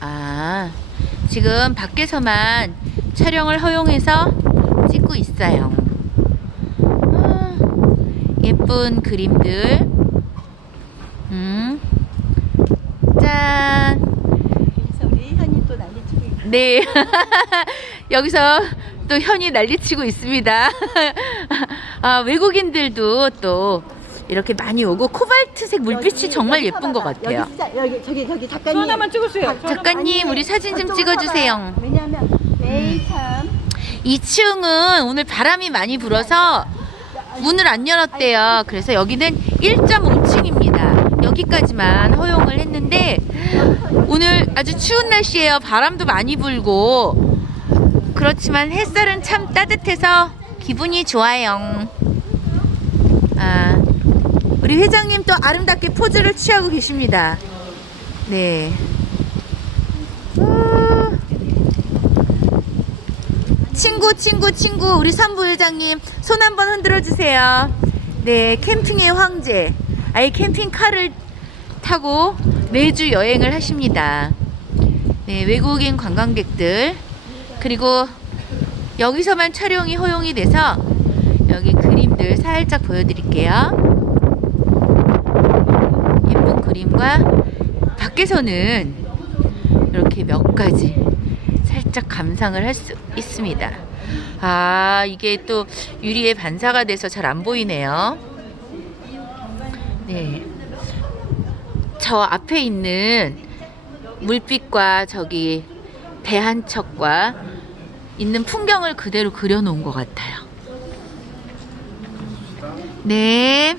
아, 지금 밖에서만 촬영을 허용해서 찍고 있어요. 아, 예쁜 그림들. 음. 짠. 그래서 우리 현이 또 난리치고 있고 네. 여기서 또 현이 난리치고 있습니다. 아, 외국인들도 또 이렇게 많이 오고 코발트색 물빛이 여기, 정말 여기 예쁜 것. 같아요. 여기 진짜 여기 저기 저기 작가님 저 하나만 찍으세요. 아, 작가님, 아니, 우리 사진 좀 저쪽으로 찍어주세요. 왜냐면 매일 참 2층은 오늘 바람이 많이 불어서 문을 안 열었대요. 그래서 여기는 1.5층입니다. 여기까지만 허용을 했는데 오늘 아주 추운 날씨예요. 바람도 많이 불고 그렇지만 햇살은 참 따뜻해서 기분이 좋아요. 아, 우리 회장님 또 아름답게 포즈를 취하고 계십니다. 네. 우. 친구 친구 친구 우리 선부 회장님 손 한번 흔들어 주세요. 네 캠핑의 황제 아예 캠핑카를 타고 매주 여행을 하십니다. 네 외국인 관광객들 그리고 여기서만 촬영이 허용이 돼서 여기 그림들 살짝 보여드릴게요. 그림과 밖에서는 이렇게 몇 가지 살짝 감상을 할 수 있습니다. 아, 이게 또 유리에 반사가 돼서 잘 안 보이네요. 네. 저 앞에 있는 물빛과 저기 배한 척과 있는 풍경을 그대로 그려놓은 것 같아요. 네.